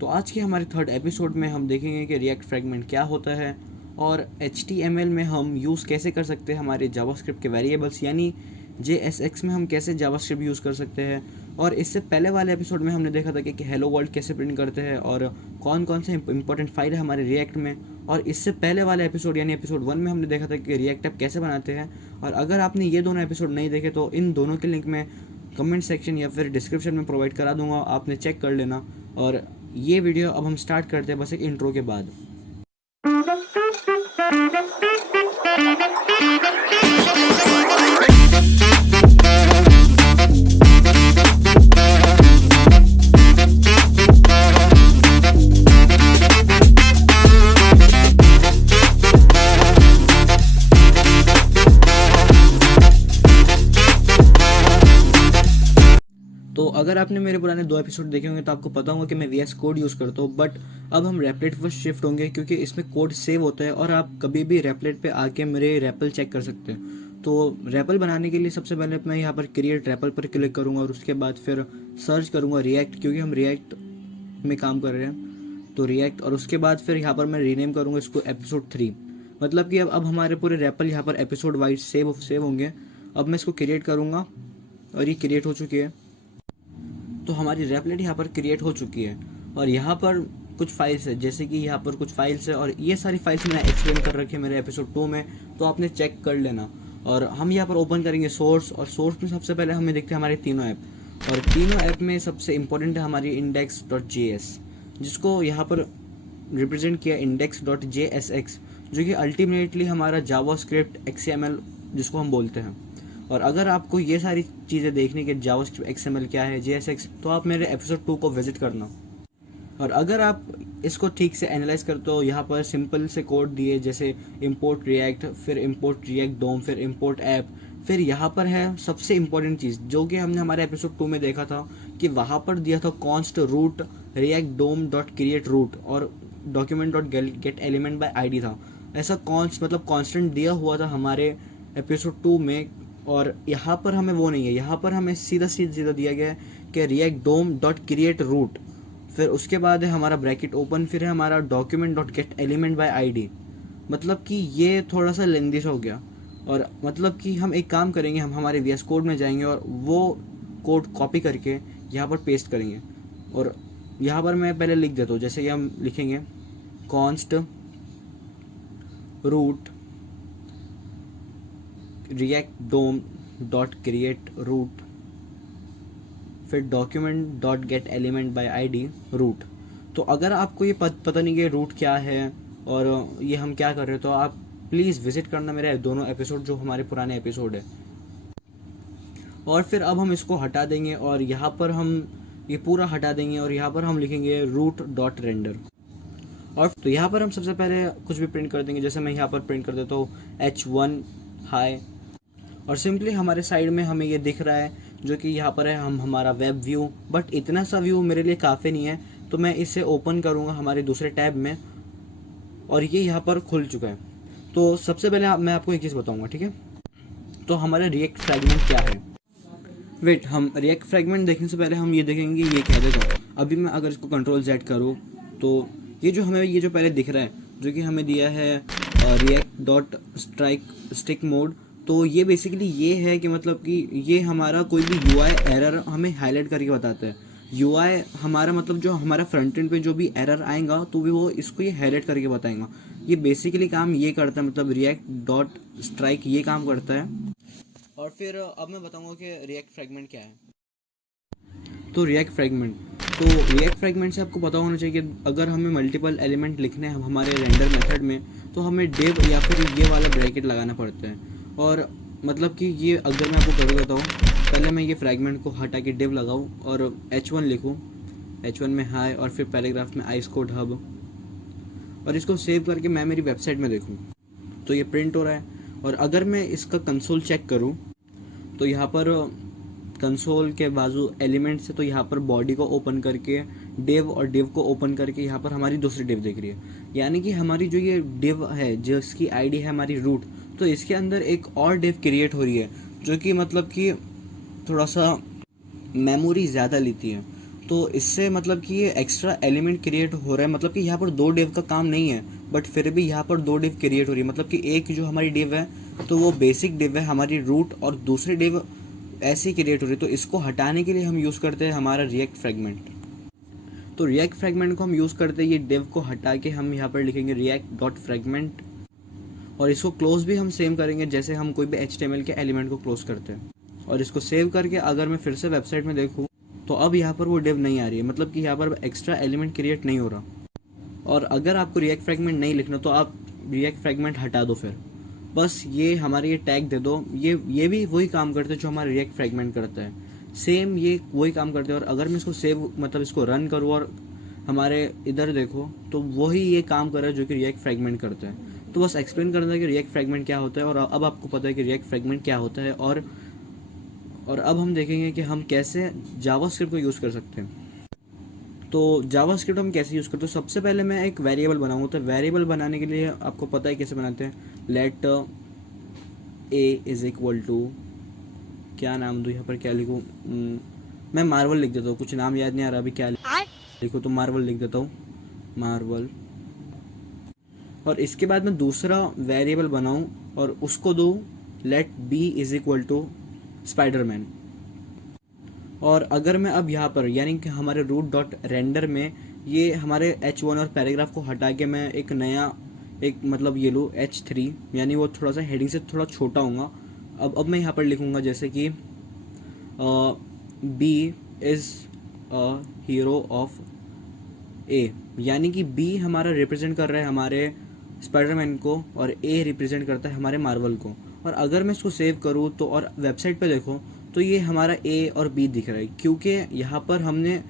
तो आज के हमारे थर्ड एपिसोड में हम देखेंगे कि रिएक्ट फ्रेगमेंट क्या होता है और HTML में हम यूज़ कैसे कर सकते हैं हमारे जावास्क्रिप्ट के वेरिएबल्स, यानी JSX में हम कैसे जावास्क्रिप्ट यूज़ कर सकते हैं। और इससे पहले वाले एपिसोड में हमने देखा था कि हेलो वर्ल्ड कैसे प्रिंट करते हैं और कौन कौन से इंपॉर्टेंट फाइल है हमारे रिएक्ट में। और इससे पहले वाले एपिसोड यानी एपिसोड 1 में हमने देखा था कि रिएक्ट ऐप कैसे बनाते हैं। और अगर आपने ये दोनों एपिसोड नहीं देखे तो इन दोनों के लिंक मैं कमेंट सेक्शन या फिर डिस्क्रिप्शन में प्रोवाइड करा दूंगा, आपने चेक कर लेना। और ये वीडियो अब हम स्टार्ट करते हैं बस एक इंट्रो के बाद। तो अगर आपने मेरे पुराने 2 एपिसोड देखे होंगे तो आपको पता होगा कि मैं VS कोड यूज़ करता हूँ, बट अब हम रेपलेट पर शिफ्ट होंगे क्योंकि इसमें कोड सेव होता है और आप कभी भी रेपलेट पे आके मेरे रेपल चेक कर सकते हैं। तो रेपल बनाने के लिए सबसे पहले मैं यहाँ पर क्रिएट रेपल पर क्लिक करूँगा और उसके बाद फिर सर्च करूँगा रिएक्ट, क्योंकि हम रिएक्ट में काम कर रहे हैं तो रिएक्ट। और उसके बाद फिर यहाँ पर मैं रीनेम करूँगा इसको एपिसोड 3, मतलब कि अब हमारे पूरे रेपल यहाँ पर एपिसोड वाइज सेव होंगे। अब मैं इसको क्रिएट करूँगा और ये क्रिएट हो चुकी है। तो हमारी रेपलेट यहाँ पर क्रिएट हो चुकी है और यहाँ पर कुछ फाइल्स है, जैसे कि यहाँ पर कुछ फाइल्स है और ये सारी फाइल्स मैंने एक्सप्लेन कर रखी है मेरे एपिसोड 2 में, तो आपने चेक कर लेना। और हम यहाँ पर ओपन करेंगे सोर्स, और सोर्स में सबसे पहले हमें देखते हैं हमारे तीनों ऐप, और तीनों ऐप में सबसे इम्पोर्टेंट है हमारी index.js, जिसको यहाँ पर रिप्रेजेंट किया index.jsx, जो कि अल्टीमेटली हमारा जावास्क्रिप्ट XML जिसको हम बोलते हैं। और अगर आपको ये सारी चीज़ें देखने के जावास्क्रिप्ट XML क्या है, JSX, तो आप मेरे एपिसोड 2 को विजिट करना। और अगर आप इसको ठीक से एनालाइज करते हो, यहाँ पर सिंपल से कोड दिए जैसे इंपोर्ट रिएक्ट, फिर इंपोर्ट रिएक्ट डोम, फिर इंपोर्ट ऐप, फिर यहाँ पर है सबसे इम्पोर्टेंट चीज़ जो कि हमने हमारे एपिसोड 2 में देखा था कि वहाँ पर दिया था const root React DOM dot create root और document dot get element by ID था। ऐसा कॉन्स्ट मतलब कॉन्स्टेंट दिया हुआ था हमारे एपिसोड 2 में, और यहाँ पर हमें वो नहीं है। यहाँ पर हमें सीधा दिया गया है कि react DOM dot create root, फिर उसके बाद है हमारा ब्रैकेट ओपन, फिर है हमारा document dot get element by ID। मतलब कि ये थोड़ा सा लेंदी हो गया, और मतलब कि हम एक काम करेंगे, हम हमारे VS कोड में जाएंगे और वो कोड कॉपी करके यहाँ पर पेस्ट करेंगे। और यहाँ पर मैं पहले लिख देता हूँ, जैसे कि हम लिखेंगे const root React DOM dot create root, फिर document dot get element by ID root. तो अगर आपको ये पता नहीं कि रूट क्या है और ये हम क्या कर रहे हैं, तो आप प्लीज़ विजिट करना मेरे दोनों एपिसोड जो हमारे पुराने एपिसोड है। और फिर अब हम इसको हटा देंगे और यहाँ पर हम ये पूरा हटा देंगे और यहाँ पर हम लिखेंगे रूट डॉट रेंडर। और तो यहाँ पर हम सबसे पहले कुछ भी प्रिंट कर देंगे, जैसे मैं यहाँ पर प्रिंट कर देता हूँ H1 हाई, और सिंपली हमारे साइड में हमें ये दिख रहा है जो कि यहाँ पर है हम हमारा वेब व्यू। बट इतना सा व्यू मेरे लिए काफ़ी नहीं है, तो मैं इसे ओपन करूँगा हमारे दूसरे टैब में, और ये यहाँ पर खुल चुका है। तो सबसे पहले मैं आपको एक चीज़ बताऊँगा, ठीक है। तो हमारा रिएक्ट फ्रेगमेंट क्या है। वेट, हम रिएक्ट फ्रेगमेंट देखने से पहले हम ये देखेंगे ये क्या देगा। अभी मैं अगर इसको Ctrl+Z करूँ तो ये जो हमें ये जो पहले दिख रहा है जो कि हमें दिया है रिएक्ट डॉट स्टिक मोड, तो ये बेसिकली ये है कि मतलब कि ये हमारा कोई भी UI एरर हमें हाईलाइट करके बताता है। UI हमारा मतलब जो हमारा फ्रंट एंड पे जो भी एरर आएगा तो भी वो इसको ये हाईलाइट करके बताएगा। ये बेसिकली काम ये करता है, मतलब रिएक्ट डॉट स्ट्राइक ये काम करता है। और फिर अब मैं बताऊंगा कि रिएक्ट फ्रेगमेंट क्या है। तो रिएक्ट फ्रेगमेंट से आपको पता होना चाहिए कि अगर हमें मल्टीपल एलिमेंट लिखने हैं हमारे रेंडर मेथड में, तो हमें डिव या फिर ये वाला ब्रैकेट लगाना पड़ता है। और मतलब कि ये अगर मैं आपको कर देता हूँ, पहले मैं ये फ्रेगमेंट को हटा के डिव लगाऊँ और H1 लिखूँ, H1 में हाई, और फिर पैराग्राफ में आइस कोड हब, और इसको सेव करके मैं मेरी वेबसाइट में देखूँ तो ये प्रिंट हो रहा है। और अगर मैं इसका कंसोल चेक करूँ तो यहाँ पर कंसोल के बाजू एलिमेंट से, तो यहाँ पर बॉडी को ओपन करके डिव और डिव को ओपन करके यहाँ पर हमारी दूसरी डिव दिख रही है। यानी कि हमारी जो ये डिव है जिसकी ID है हमारी रूट, तो इसके अंदर एक और डिव क्रिएट हो रही है जो कि मतलब कि थोड़ा सा मेमोरी ज़्यादा लेती है। तो इससे मतलब कि ये एक्स्ट्रा एलिमेंट क्रिएट हो रहा है, मतलब कि यहाँ पर 2 डिव का काम नहीं है, बट फिर भी यहाँ पर 2 डिव क्रिएट हो रही है। मतलब कि एक जो हमारी डिव है तो वो बेसिक डिव है हमारी रूट, और दूसरी डिव ऐसी क्रिएट हो रही है। तो इसको हटाने के लिए हम यूज़ करते हैं हमारा रिएक्ट फ्रेगमेंट। तो रिएक्ट फ्रेगमेंट को हम यूज़ करते हैं, ये डिव को हटा के हम यहाँ पर लिखेंगे रिएक्ट डॉट फ्रेगमेंट, और इसको क्लोज भी हम सेम करेंगे जैसे हम कोई भी HTML के एलिमेंट को क्लोज करते हैं। और इसको सेव करके अगर मैं फिर से वेबसाइट में देखूँ तो अब यहाँ पर वो डिव नहीं आ रही है, मतलब कि यहाँ पर एक्स्ट्रा एलिमेंट क्रिएट नहीं हो रहा। और अगर आपको रिएक्ट फ्रेगमेंट नहीं लिखना तो आप रिएक्ट फ्रेगमेंट हटा दो, फिर बस ये हमारे ये टैग दे दो। ये भी वही काम करते हैं जो हमारा रिएक्ट फ्रेगमेंट करता है, सेम ये वही काम करते हैं। और अगर मैं इसको सेव मतलब इसको रन करूँ और हमारे इधर देखो तो वही ये काम कर रहा है जो कि रिएक्ट फ्रेगमेंट करता है। तो बस एक्सप्लेन करना है कि रिएक्ट फ्रेगमेंट क्या होता है, और अब आपको पता है कि रिएक्ट फ्रेगमेंट क्या होता है। और अब हम देखेंगे कि हम कैसे जावास्क्रिप्ट को यूज़ कर सकते हैं। तो जावास्क्रिप्ट हम कैसे यूज़ करते हैं। सबसे पहले मैं एक वेरिएबल बनाऊंगा, तो वेरिएबल बनाने के लिए आपको पता है कैसे बनाते हैं। Let a is equal to, क्या नाम दूँ यहाँ पर, क्या लिखूँ, मैं मार्वल लिख देता हूँ, कुछ नाम याद नहीं आ रहा अभी क्या लिखूँ, तो मार्वल लिख देता हूँ, मार्वल। और इसके बाद मैं दूसरा वेरिएबल बनाऊँ और उसको दूँ let b is equal to Spiderman. और अगर मैं अब यहाँ पर यानी कि हमारे रूट डॉट रेंडर में ये हमारे h1 और पैराग्राफ को हटा के मैं एक नया एक मतलब ये लूँ h3, यानी वो थोड़ा सा हेडिंग से थोड़ा छोटा होगा। अब मैं यहाँ पर लिखूँगा जैसे कि B is hero of A, यानी कि B हमारा रिप्रेजेंट कर रहा है हमारे स्पाइडरमैन को और A रिप्रेजेंट करता है हमारे मार्वल को। और अगर मैं इसको सेव करूँ तो और वेबसाइट पे देखो तो ये हमारा A और B दिख रहा है, क्योंकि यहाँ पर हमने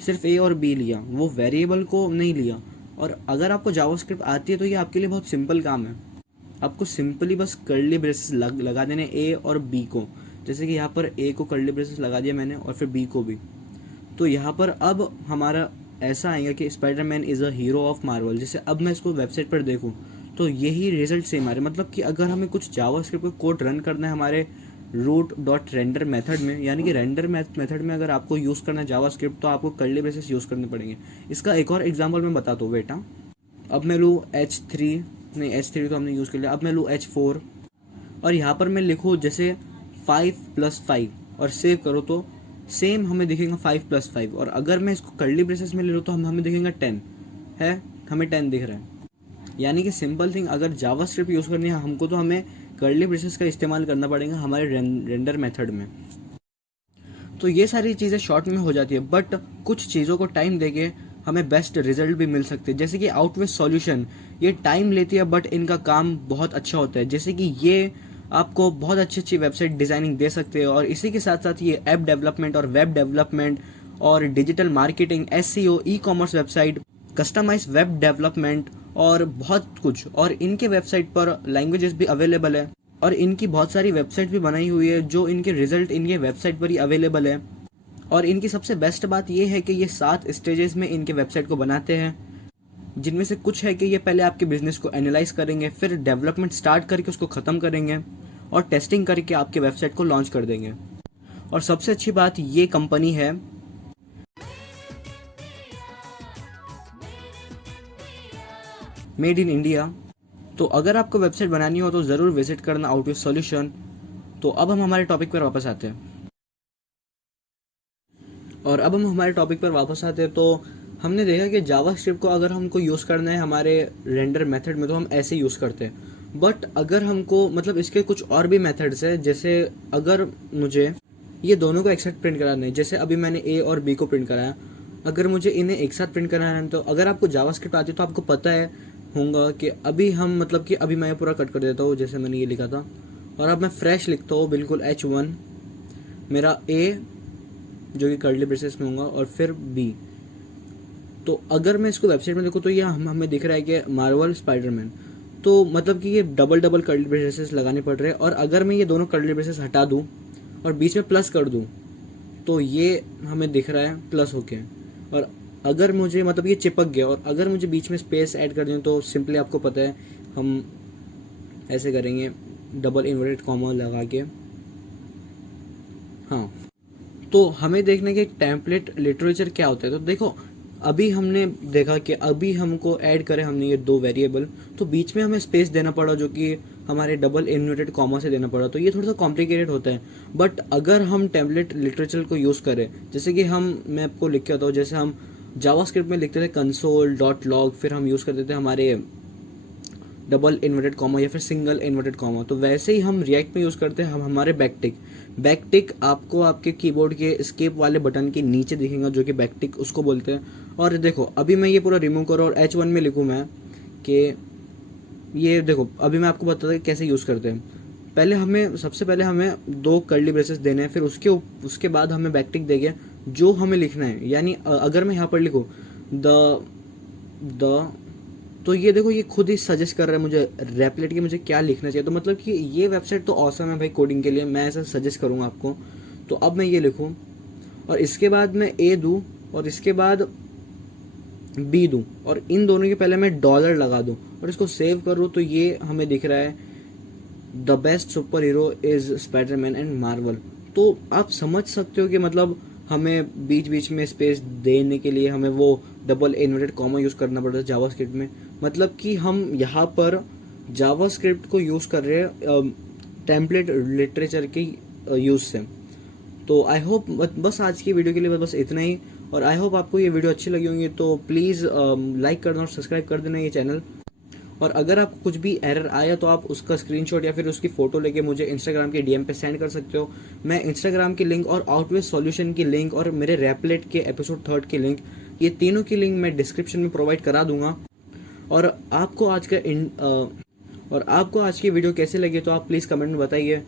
सिर्फ A और B लिया, वो वेरिएबल को नहीं लिया। और अगर आपको जावास्क्रिप्ट आती है तो ये आपके लिए बहुत सिंपल काम है। आपको सिंपली बस कर्ली ब्रेसेस लगा देने A और B को, जैसे कि यहाँ पर A को कर्ली ब्रेसेस लगा दिया मैंने और फिर B को भी। तो यहाँ पर अब हमारा ऐसा आएगा कि Spiderman is a hero of Marvel. जैसे अब मैं इसको वेबसाइट पर देखूँ तो यही रिजल्ट सेम आ रहा है। मतलब कि अगर हमें कुछ जावास्क्रिप्ट का कोड रन करना है हमारे रूट डॉट रेंडर मेथड में, यानी कि रेंडर मेथड में अगर आपको यूज़ करना है जावास्क्रिप्ट तो आपको कर्ली ब्रेसेस यूज़ करने पड़ेंगे। इसका एक और एग्जांपल मैं बताता हूँ बेटा। अब मैं लूँ H3, नहीं H3 तो हमने यूज़ कर लिया। अब मैं लूँ H4 और यहाँ पर मैं लिखूँ जैसे 5+5 और सेव करो तो सेम हमें दिखेगा 5+5। और अगर मैं इसको कर्ली ब्रेसेस में ले लूँ तो हमें दिखेगा 10 है, हमें 10 दिख रहा है। यानी कि सिंपल थिंग, अगर जावास्क्रिप्ट यूज़ करनी है हमको तो हमें कर्ली ब्रेसेस का इस्तेमाल करना पड़ेगा हमारे रेंडर मेथड में। तो ये सारी चीज़ें शॉर्ट में हो जाती है, बट कुछ चीज़ों को टाइम देके हमें बेस्ट रिजल्ट भी मिल सकते हैं। जैसे कि आउटविज सॉल्यूशन, ये टाइम लेती है बट इनका काम बहुत अच्छा होता है। जैसे कि ये आपको बहुत अच्छी अच्छी वेबसाइट डिज़ाइनिंग दे सकते हैं, और इसी के साथ साथ ये ऐप डेवलपमेंट और वेब डेवलपमेंट और digital marketing, SEO, ecommerce website, customise web development और बहुत कुछ। और इनके वेबसाइट पर लैंग्वेजेस भी अवेलेबल है, और इनकी बहुत सारी वेबसाइट भी बनाई हुई है जो इनके रिजल्ट इनके वेबसाइट पर ही अवेलेबल है। और इनकी सबसे बेस्ट बात यह है कि ये 7 स्टेजेस में इनके वेबसाइट को बनाते हैं, जिनमें से कुछ है कि ये पहले आपके बिजनेस को एनालाइज करेंगे, फिर डेवलपमेंट स्टार्ट करके उसको ख़त्म करेंगे और टेस्टिंग करके आपके वेबसाइट को लॉन्च कर देंगे। और सबसे अच्छी बात, ये कंपनी है मेड इन इंडिया। तो अगर आपको वेबसाइट बनानी हो तो ज़रूर विजिट करना आउटविज सॉल्यूशन। तो अब हम हमारे टॉपिक पर वापस आते हैं। और अब हम हमारे टॉपिक पर वापस आते हैं तो हमने देखा कि जावास्क्रिप्ट को अगर हमको यूज़ करना है हमारे रेंडर मेथड में तो हम ऐसे यूज़ करते हैं। बट अगर हमको मतलब इसके कुछ और भी मेथड्स है, जैसे अगर मुझे ये दोनों को एक साथ प्रिंट कराना है, जैसे अभी मैंने A और B को प्रिंट कराया, अगर मुझे इन्हें एक साथ प्रिंट कराना है तो अगर आपको जावास्क्रिप्ट आती है तो आपको पता है होगा कि अभी हम मतलब कि अभी मैं पूरा कट कर देता हूँ जैसे मैंने ये लिखा था, और अब मैं फ्रेश लिखता हूँ बिल्कुल H1 मेरा A जो कि कर्ली ब्रेसेस में होगा और फिर B। तो अगर मैं इसको वेबसाइट में देखूँ तो ये हमें दिख रहा है कि मार्वल स्पाइडरमैन, तो मतलब कि ये डबल डबल कर्ली ब्रेसेस लगाने पड़ रहे हैं। और अगर मैं ये दोनों कर्ली ब्रेसेस हटा दूँ और बीच में प्लस कर दूँ तो ये हमें दिख रहा है प्लस होके। और अगर मुझे मतलब ये चिपक गया और अगर मुझे बीच में स्पेस ऐड कर दें तो सिंपली आपको पता है हम ऐसे करेंगे डबल इन्वर्टेड कॉमा लगा के। हाँ, तो हमें देखना है कि टेम्पलेट लिटरेचर क्या होता है। तो देखो अभी हमने देखा कि अभी हमको ऐड करे हमने ये 2 वेरिएबल, तो बीच में हमें स्पेस देना पड़ा जो कि हमारे डबल इन्वर्टेड कॉमा से देना पड़ा, तो ये थोड़ा सा कॉम्प्लिकेटेड होता है। बट अगर हम टेम्पलेट लिटरेचर को यूज़ करें, जैसे कि मैं आपको लिख के बताऊँ, जैसे हम जावास्क्रिप्ट में लिखते थे console.log, फिर हम यूज़ करते थे हमारे डबल इन्वर्टेड कॉमा या फिर सिंगल इन्वर्टेड कॉमा, तो वैसे ही हम रिएक्ट में यूज़ करते हैं हम हमारे बैकटिक आपको आपके कीबोर्ड के एस्केप वाले बटन के नीचे दिखेगा, जो कि बैकटिक उसको बोलते हैं। और देखो अभी मैं ये पूरा रिमूव करूँ और H1 में लिखूँ मैं कि ये देखो, अभी मैं आपको बताता हूँ कैसे यूज़ करते हैं। सबसे पहले हमें 2 कर्ली ब्रेसेस देने हैं, फिर उसके बाद हमें बैकटिक देंगे जो हमें लिखना है। यानी अगर मैं यहाँ पर लिखूँ द तो ये देखो ये खुद ही सजेस्ट कर रहा है मुझे रेपलेट कि मुझे क्या लिखना चाहिए। तो मतलब कि ये वेबसाइट तो ऑसम है भाई कोडिंग के लिए, मैं ऐसा सजेस्ट करूँगा आपको। तो अब मैं ये लिखूँ और इसके बाद मैं ए दूँ और इसके बाद बी दूँ और इन दोनों के पहले मैं डॉलर लगा दूँ और इसको सेव करूँ, तो ये हमें दिख रहा है the best super hero is Spiderman and Marvel. तो आप समझ सकते हो कि मतलब हमें बीच बीच में स्पेस देने के लिए हमें वो डबल इन्वर्टेड कॉमा यूज़ करना पड़ता है जावास्क्रिप्ट में। मतलब कि हम यहाँ पर जावास्क्रिप्ट को यूज़ कर रहे हैं टेम्पलेट लिटरेचर के यूज़ से। तो आई होप बस आज की वीडियो के लिए बस इतना ही, और आई होप आपको ये वीडियो अच्छी लगी होंगी। तो प्लीज़ लाइक कर देना और सब्सक्राइब कर देना ये चैनल। और अगर आपको कुछ भी एरर आया तो आप उसका स्क्रीनशॉट या फिर उसकी फ़ोटो लेके मुझे इंस्टाग्राम के डीएम पे सेंड कर सकते हो। मैं इंस्टाग्राम की लिंक और आउटवे सॉल्यूशन की लिंक और मेरे रैपलेट के एपिसोड 3 की लिंक, ये तीनों की लिंक मैं डिस्क्रिप्शन में प्रोवाइड करा दूंगा। और आपको आज की वीडियो कैसे लगी तो आप प्लीज़ कमेंट में बताइए।